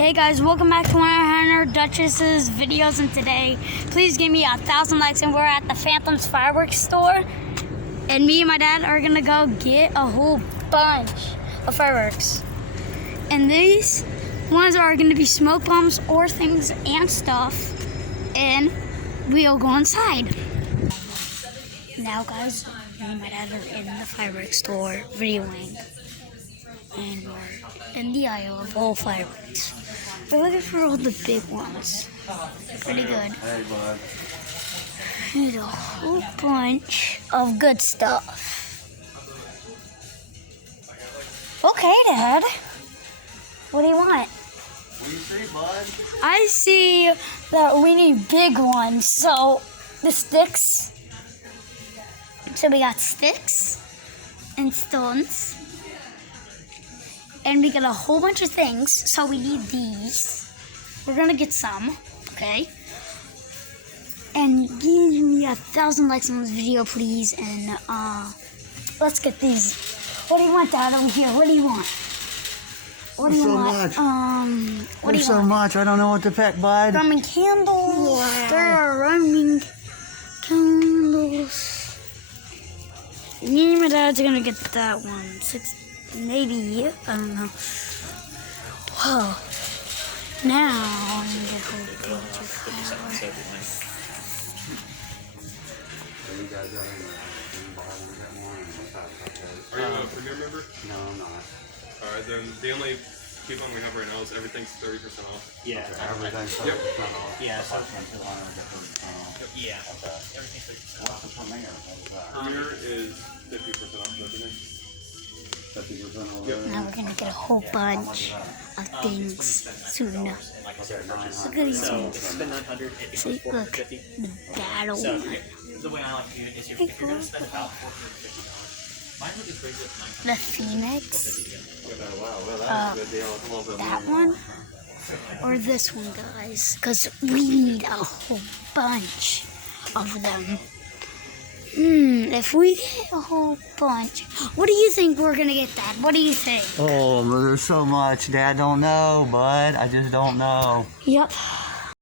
Hey guys, welcome back to one of Hunter Duchess's videos, and today, please give me 1,000 likes, and we're at the Phantom's fireworks store, and me and my dad are gonna go get a whole bunch of fireworks, and these ones are gonna be smoke bombs or things and stuff, and we'll go inside. Now guys, me and my dad are in the fireworks store videoing, and we're in the aisle of all fireworks. We're looking for all the big ones. Pretty good. Hey, bud. There's a whole bunch of good stuff. Okay, Dad. What do you want? What do you see, bud? I see that we need big ones. So, the sticks. So we got sticks and stones. And we got a whole bunch of things, so we need these. We're gonna get some, okay? And give me 1,000 likes on this video, please. And let's get these. What do you want, Dad? Over here. What do you want? What do you want? What do you so want? much. I don't know what to pick, bud. Roman candles. Wow. There are Roman candles. Me and my dad's gonna get that one. Maybe, I don't know. Whoa. Now, I'm going to get a whole bunch of flowers. Are you a premier member? No, I'm not. Alright, then the only coupon we have right now is everything's 30% off. Yeah. Everything's Yep. Yeah. So, yeah. Everything's What's the premier? What is that? Premier is 50% off everything. 50% off. Yep. Now we're going to get a whole bunch of things soon. Look at these So ones. if you spend 900, it See, equals look, 450. the battle So one. the way I like to do it is if you're going to spend about $450, mine would just break with 900. The Phoenix. Oh, wow. Well, that's a good deal. It's a little bit That more. one. Or this one, guys. Because we need a whole bunch of them. If we get a whole bunch, what do you think we're gonna get, Dad? What do you think? Oh, there's so much. Dad don't know, bud. I just don't know. Yep.